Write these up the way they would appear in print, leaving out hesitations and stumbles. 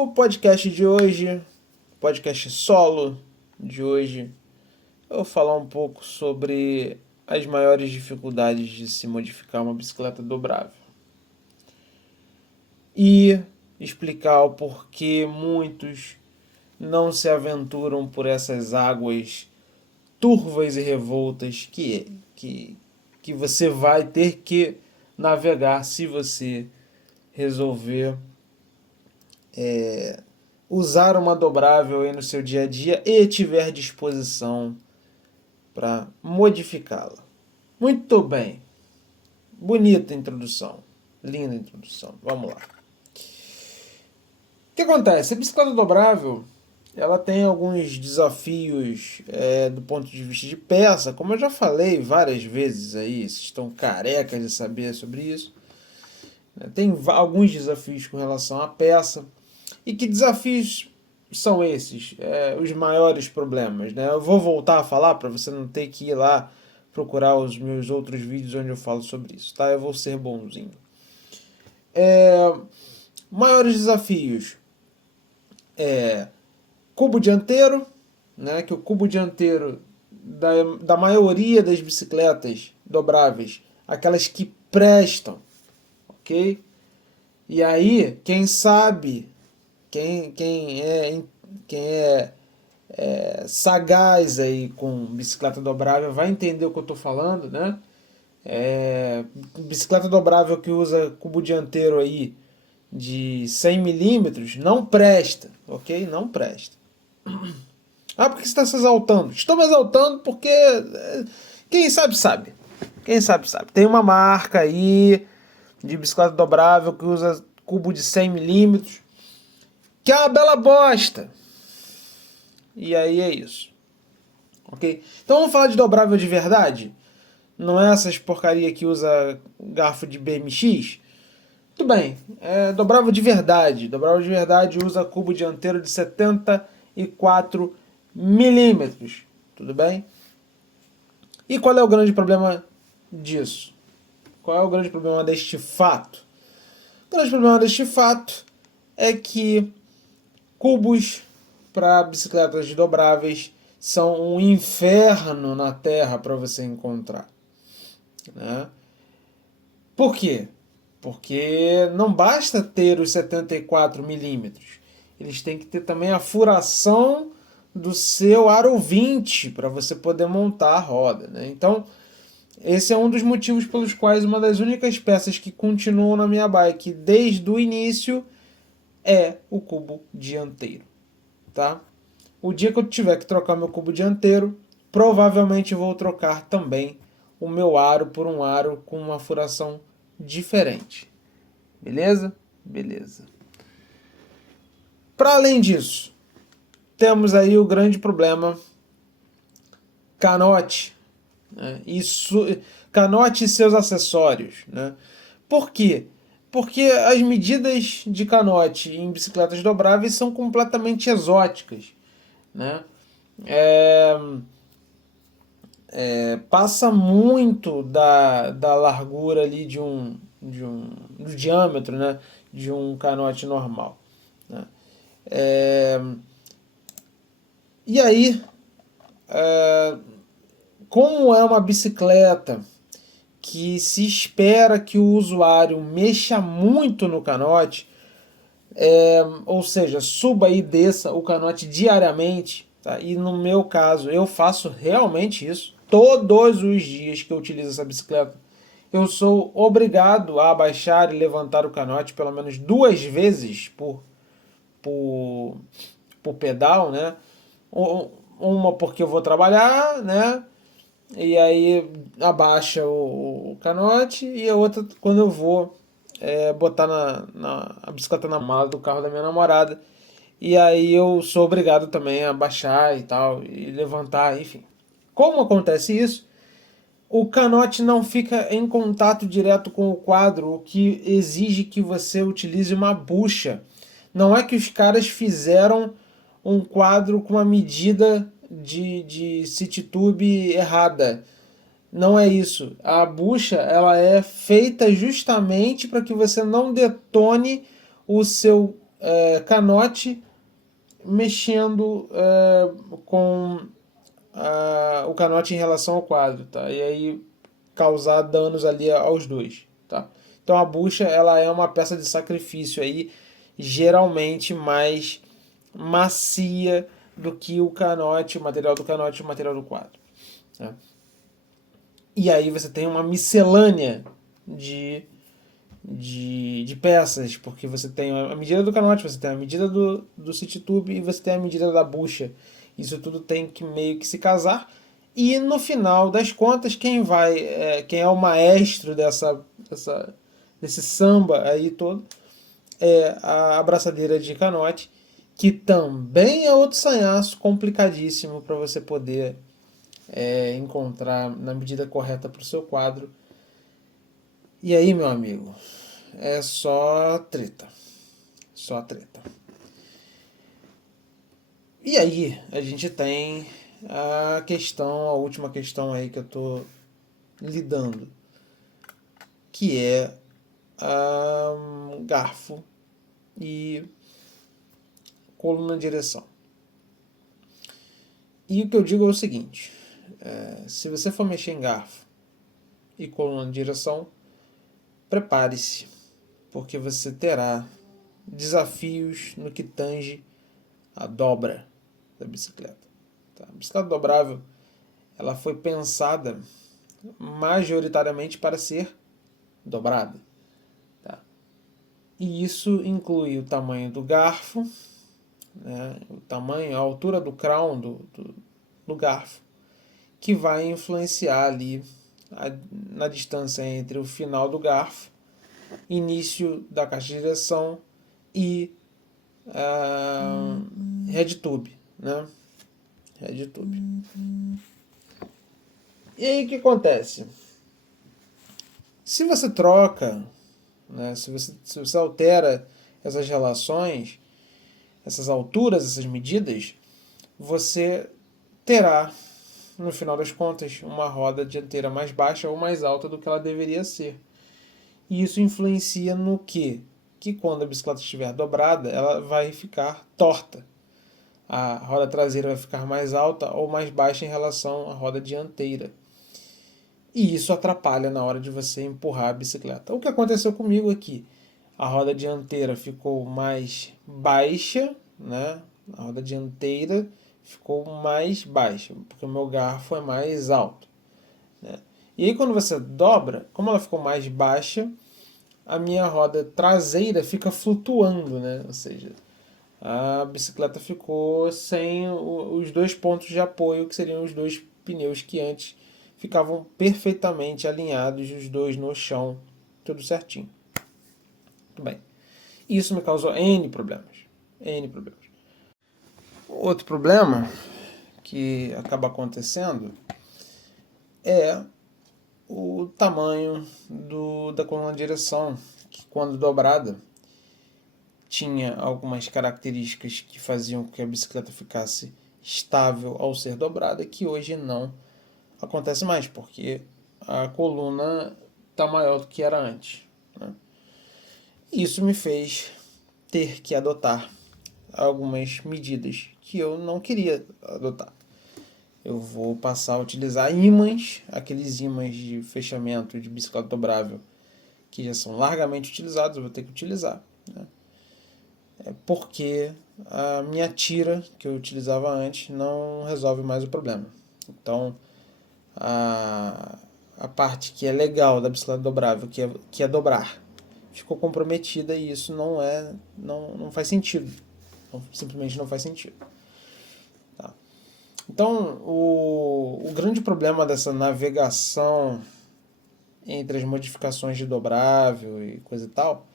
No podcast de hoje, podcast solo de hoje, eu vou falar um pouco sobre as maiores dificuldades de se modificar uma bicicleta dobrável e explicar o porquê muitos não se aventuram por essas águas turvas e revoltas que você vai ter que navegar se você resolver usar uma dobrável aí no seu dia a dia e tiver disposição para modificá-la. Muito bem. Bonita introdução. Linda introdução. Vamos lá. O que acontece? A bicicleta dobrável ela tem alguns desafios do ponto de vista de peça, como eu já falei várias vezes aí, vocês estão carecas de saber sobre isso. Tem alguns desafios com relação à peça. E que desafios são esses? Os maiores problemas, né? Eu vou voltar a falar para você não ter que ir lá procurar os meus outros vídeos onde eu falo sobre isso, tá? Eu vou ser bonzinho. Maiores desafios cubo dianteiro, né? Que o cubo dianteiro da maioria das bicicletas dobráveis, aquelas que prestam, ok? E aí, quem sabe, quem é sagaz aí com bicicleta dobrável vai entender o que eu estou falando, né? Bicicleta dobrável que usa cubo dianteiro aí de 100 milímetros não presta, ok? Não presta. Ah, por que você está se exaltando? Estou me exaltando porque quem sabe sabe. Quem sabe sabe. Tem uma marca aí de bicicleta dobrável que usa cubo de 100 milímetros que é uma bela bosta. E aí é isso. Ok? Então vamos falar de dobrável de verdade? Não é essas porcaria que usa garfo de BMX? Tudo bem. Dobrável de verdade. Dobrável de verdade usa cubo dianteiro de 74 milímetros. Tudo bem? E qual é o grande problema disso? Qual é o grande problema deste fato? O grande problema deste fato é que cubos para bicicletas dobráveis são um inferno na Terra para você encontrar. Né? Por quê? Porque não basta ter os 74 milímetros. Eles têm que ter também a furação do seu aro 20 para você poder montar a roda. Né? Então, esse é um dos motivos pelos quais uma das únicas peças que continuam na minha bike desde o início é o cubo dianteiro. Tá? O dia que eu tiver que trocar meu cubo dianteiro, provavelmente vou trocar também o meu aro por um aro com uma furação diferente. Beleza? Beleza. Para além disso, temos aí o grande problema canote. Né? Canote e seus acessórios. Né? Por quê? Porque as medidas de canote em bicicletas dobráveis são completamente exóticas. Né? Passa muito da largura ali do diâmetro, né, de um canote normal. Né? E aí, como é uma bicicleta que se espera que o usuário mexa muito no canote, ou seja, suba e desça o canote diariamente, tá? E no meu caso eu faço realmente isso todos os dias que eu utilizo essa bicicleta. Eu sou obrigado a abaixar e levantar o canote pelo menos 2 vezes por, por pedal, né? Uma porque eu vou trabalhar, né? E aí abaixa o canote, e a outra quando eu vou botar a bicicleta na mala do carro da minha namorada. E aí eu sou obrigado também a baixar e tal, e levantar, enfim. Como acontece isso? O canote não fica em contato direto com o quadro, o que exige que você utilize uma bucha. Não é que os caras fizeram um quadro com uma medida de city tube errada. Não é isso. A bucha ela é feita justamente para que você não detone o seu canote mexendo com o canote em relação ao quadro, tá? E aí causar danos ali aos dois, tá? Então a bucha, ela é uma peça de sacrifício aí, geralmente mais macia do que o canote, o material do canote e o material do quadro, tá? E aí você tem uma miscelânea de peças, porque você tem a medida do canote, você tem a medida do city tube e você tem a medida da bucha. Isso tudo tem que meio que se casar. E no final das contas, quem é o maestro desse samba aí todo é a abraçadeira de canote, que também é outro sanhaço complicadíssimo para você poder encontrar na medida correta para o seu quadro. E aí, meu amigo, é só treta. Só treta. E aí, a gente tem a última questão aí que eu tô lidando, que é garfo e coluna de direção. E o que eu digo é o seguinte, se você for mexer em garfo e coluna de direção, prepare-se, porque você terá desafios no que tange a dobra da bicicleta. Tá? A bicicleta dobrável, ela foi pensada majoritariamente para ser dobrada. Tá? E isso inclui o tamanho do garfo, né, o tamanho, a altura do crown do garfo, que vai influenciar ali na distância entre o final do garfo, início da caixa de direção e head tube, né? Head tube. E aí o que acontece? Se você troca, né, se você altera essas relações, essas alturas, essas medidas, você terá, no final das contas, uma roda dianteira mais baixa ou mais alta do que ela deveria ser. E isso influencia no quê? Que quando a bicicleta estiver dobrada, ela vai ficar torta. A roda traseira vai ficar mais alta ou mais baixa em relação à roda dianteira. E isso atrapalha na hora de você empurrar a bicicleta. O que aconteceu comigo aqui? A roda dianteira ficou mais baixa, né? A roda dianteira ficou mais baixa, porque o meu garfo é mais alto, né? E aí quando você dobra, como ela ficou mais baixa, a minha roda traseira fica flutuando, né? Ou seja, a bicicleta ficou sem os dois pontos de apoio, que seriam os dois pneus que antes ficavam perfeitamente alinhados, os dois no chão, tudo certinho. Muito bem. Isso me causou N problemas. N problemas. Outro problema que acaba acontecendo é o tamanho da coluna de direção, que quando dobrada tinha algumas características que faziam com que a bicicleta ficasse estável ao ser dobrada, que hoje não acontece mais, porque a coluna está maior do que era antes, né? Isso me fez ter que adotar algumas medidas que eu não queria adotar. Eu vou passar a utilizar ímãs, aqueles ímãs de fechamento de bicicleta dobrável que já são largamente utilizados, eu vou ter que utilizar, né? Porque a minha tira que eu utilizava antes não resolve mais o problema. Então, a parte que é legal da bicicleta dobrável, que é dobrar, ficou comprometida e isso não faz sentido. Simplesmente não faz sentido. Tá? Então, o grande problema dessa navegação entre as modificações de dobrável e coisa e tal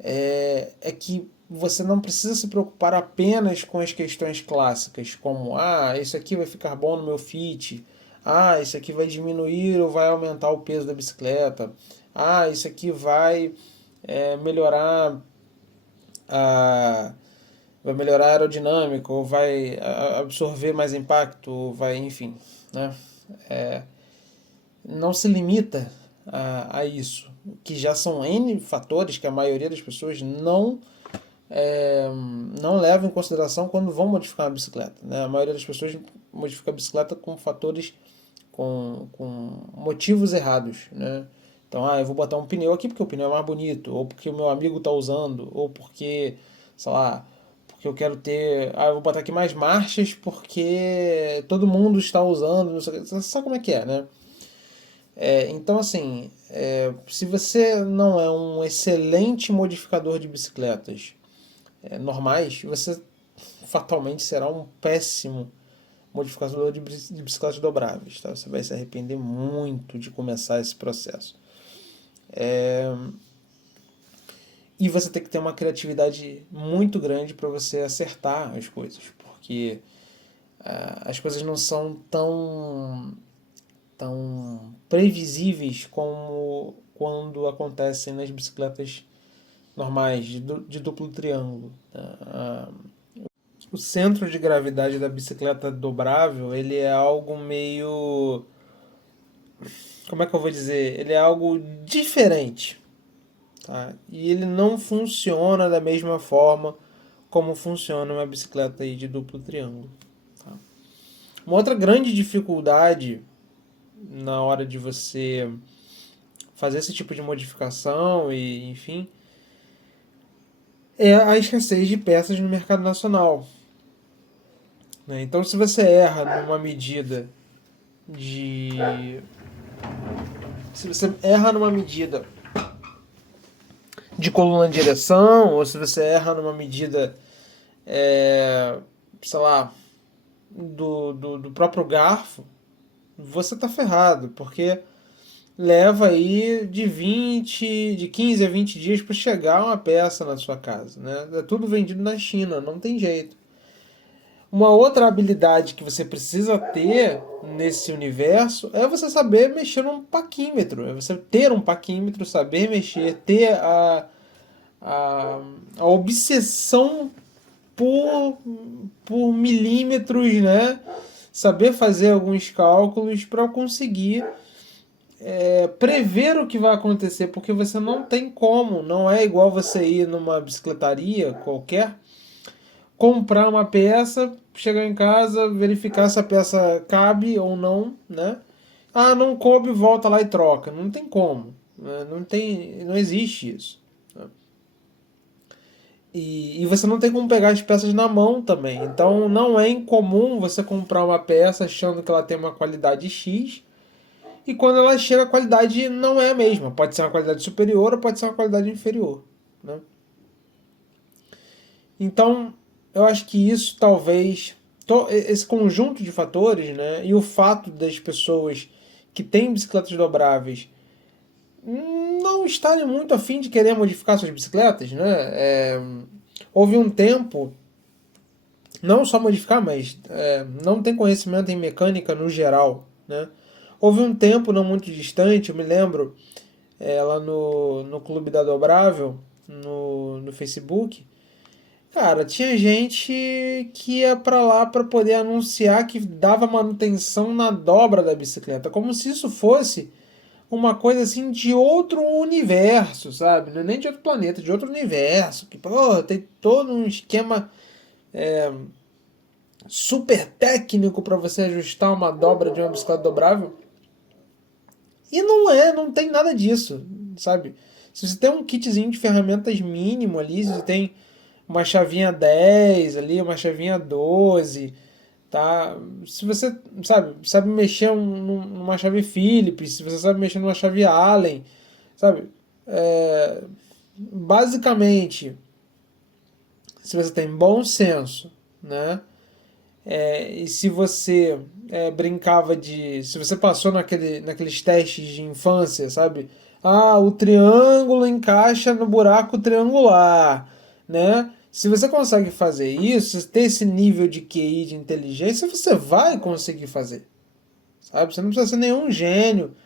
é que você não precisa se preocupar apenas com as questões clássicas, como isso aqui vai ficar bom no meu fit, isso aqui vai diminuir ou vai aumentar o peso da bicicleta, isso aqui vai melhorar vai melhorar a aerodinâmica, ou vai absorver mais impacto, ou vai, enfim, né? Não se limita a isso, que já são N fatores que a maioria das pessoas não não levam em consideração quando vão modificar uma bicicleta, né? A maioria das pessoas modifica a bicicleta com fatores, com motivos errados, né? Então, eu vou botar um pneu aqui porque o pneu é mais bonito, ou porque o meu amigo está usando, ou porque, sei lá, porque eu quero ter. Eu vou botar aqui mais marchas porque todo mundo está usando, não sei o que. Você sabe como é que é, né? Então, assim, se você não é um excelente modificador de bicicletas normais, você fatalmente será um péssimo modificador de bicicletas dobráveis. Tá? Você vai se arrepender muito de começar esse processo. E você tem que ter uma criatividade muito grande para você acertar as coisas, porque as coisas não são tão previsíveis como quando acontecem nas bicicletas normais, de duplo triângulo. Tá? O centro de gravidade da bicicleta dobrável, ele é algo meio... Como é que eu vou dizer? Ele é algo diferente. Tá? E ele não funciona da mesma forma como funciona uma bicicleta aí de duplo triângulo. Tá? Uma outra grande dificuldade na hora de você fazer esse tipo de modificação e enfim é a escassez de peças no mercado nacional. Né? Então, se você erra numa medida de. Se você erra numa medida de coluna de direção, ou se você erra numa medida, sei lá, do próprio garfo, você tá ferrado, porque leva aí de 15 a 20 dias para chegar uma peça na sua casa. Né? É tudo vendido na China, não tem jeito. Uma outra habilidade que você precisa ter nesse universo é você saber mexer num paquímetro. É você ter um paquímetro, saber mexer, ter a, a obsessão por, por milímetros, né? Saber fazer alguns cálculos para conseguir prever o que vai acontecer, porque você não tem como. Não é igual você ir numa bicicletaria qualquer, comprar uma peça, chegar em casa, verificar se a peça cabe ou não, né? Não coube, volta lá e troca. Não tem como. Né? Não existe isso. Né? E você não tem como pegar as peças na mão também. Então não é incomum você comprar uma peça achando que ela tem uma qualidade X e quando ela chega a qualidade não é a mesma. Pode ser uma qualidade superior ou pode ser uma qualidade inferior. Né? Então, eu acho que isso talvez, esse conjunto de fatores, né, e o fato das pessoas que têm bicicletas dobráveis não estarem muito afim de querer modificar suas bicicletas, né? Houve um tempo, não só modificar, mas não tem conhecimento em mecânica no geral, né? Houve um tempo não muito distante, eu me lembro, lá no Clube da Dobrável, no Facebook. Cara, tinha gente que ia pra lá pra poder anunciar que dava manutenção na dobra da bicicleta, como se isso fosse uma coisa assim de outro universo, sabe? Não é nem de outro planeta, de outro universo. Que, pô, tem todo um esquema super técnico para você ajustar uma dobra de uma bicicleta dobrável. E não tem nada disso, sabe? Se você tem um kitzinho de ferramentas mínimo ali, se você tem uma chavinha 10 ali, uma chavinha 12, tá? Se você, sabe mexer numa chave Phillips, se você sabe mexer numa chave Allen, sabe? Basicamente, se você tem bom senso, né? E se você brincava de. Se você passou naqueles testes de infância, sabe? O triângulo encaixa no buraco triangular, né? Se você consegue fazer isso, ter esse nível de QI, de inteligência, você vai conseguir fazer, sabe? Você não precisa ser nenhum gênio,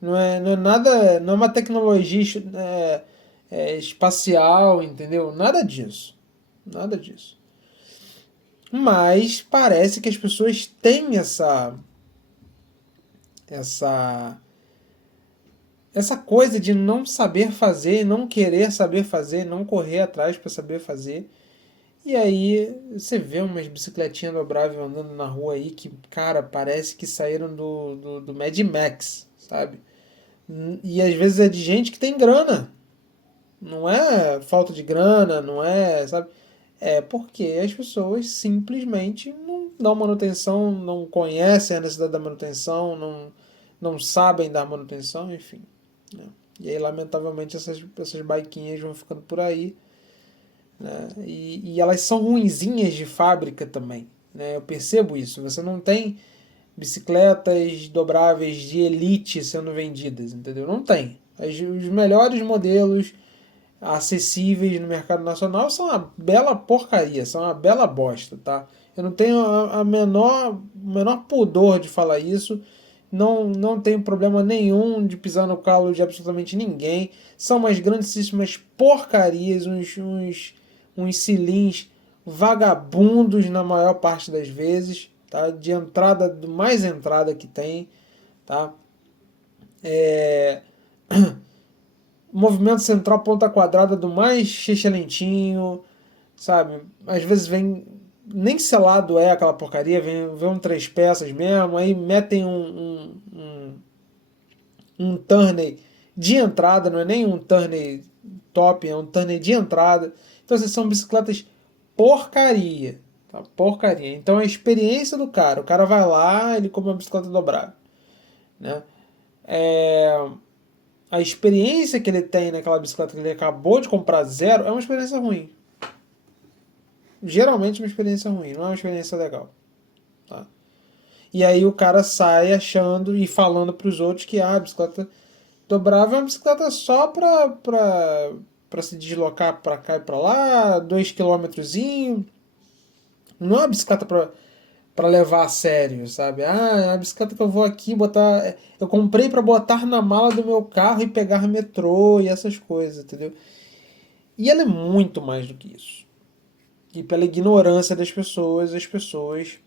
não é nada, não é uma tecnologia espacial, entendeu? Nada disso, nada disso. Mas parece que as pessoas têm essa essa coisa de não saber fazer, não querer saber fazer, não correr atrás para saber fazer. E aí você vê umas bicicletinhas dobráveis andando na rua aí que, cara, parece que saíram do Mad Max, sabe? E às vezes é de gente que tem grana. Não é falta de grana, não é, sabe? É porque as pessoas simplesmente não dão manutenção, não conhecem a necessidade da manutenção, não sabem dar manutenção, enfim. Né? E aí, lamentavelmente, essas biquinhas vão ficando por aí, né? E elas são ruinzinhas de fábrica também, né? Eu percebo isso. Você não tem bicicletas dobráveis de elite sendo vendidas, entendeu? Não tem. Os melhores modelos acessíveis no mercado nacional são uma bela porcaria, são uma bela bosta, tá? Eu não tenho o menor pudor de falar isso, não tenho problema nenhum de pisar no calo de absolutamente ninguém. São umas grandíssimas porcarias, uns cilins vagabundos na maior parte das vezes, tá? De entrada, do mais entrada que tem, tá? É... movimento central ponta quadrada do mais xixelentinho, sabe? Às vezes vem, nem selado é aquela porcaria, vem um três peças mesmo, aí metem um Turney de entrada, não é nem um Turney top, é um Turney de entrada. Então essas são bicicletas porcaria, tá? Porcaria. Então a experiência do cara, o cara vai lá, ele compra uma bicicleta dobrável, né? A experiência que ele tem naquela bicicleta que ele acabou de comprar zero é uma experiência ruim. Geralmente é uma experiência ruim, não é uma experiência legal. Tá? E aí o cara sai achando e falando para os outros que a bicicleta dobrável é uma bicicleta só para se deslocar para cá e para lá, 2 km. Não é uma bicicleta para levar a sério, sabe? Ah, é a bicicleta que eu vou aqui botar. Eu comprei para botar na mala do meu carro e pegar metrô e essas coisas, entendeu? E ela é muito mais do que isso. E pela ignorância das pessoas, as pessoas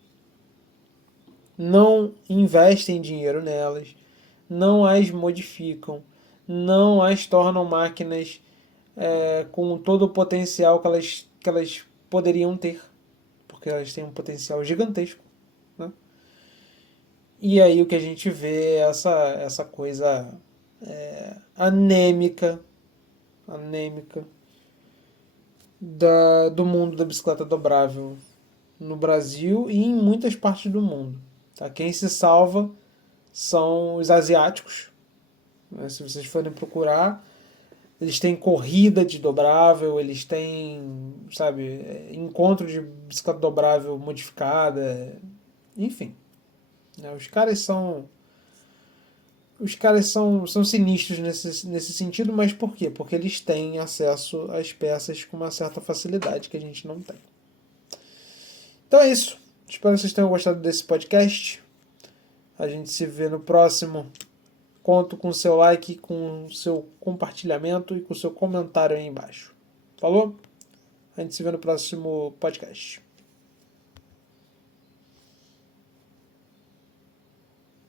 não investem dinheiro nelas, não as modificam, não as tornam máquinas com todo o potencial que elas poderiam ter, porque elas têm um potencial gigantesco. Né? E aí o que a gente vê é essa coisa anêmica, anêmica do mundo da bicicleta dobrável no Brasil e em muitas partes do mundo. Tá? Quem se salva são os asiáticos. Né? Se vocês forem procurar, eles têm corrida de dobrável, eles têm, sabe, encontro de bicicleta dobrável modificada, enfim. Né? Os caras são sinistros nesse sentido, mas por quê? Porque eles têm acesso às peças com uma certa facilidade que a gente não tem. Então é isso. Espero que vocês tenham gostado desse podcast. A gente se vê no próximo. Conto com o seu like, com o seu compartilhamento e com o seu comentário aí embaixo. Falou? A gente se vê no próximo podcast.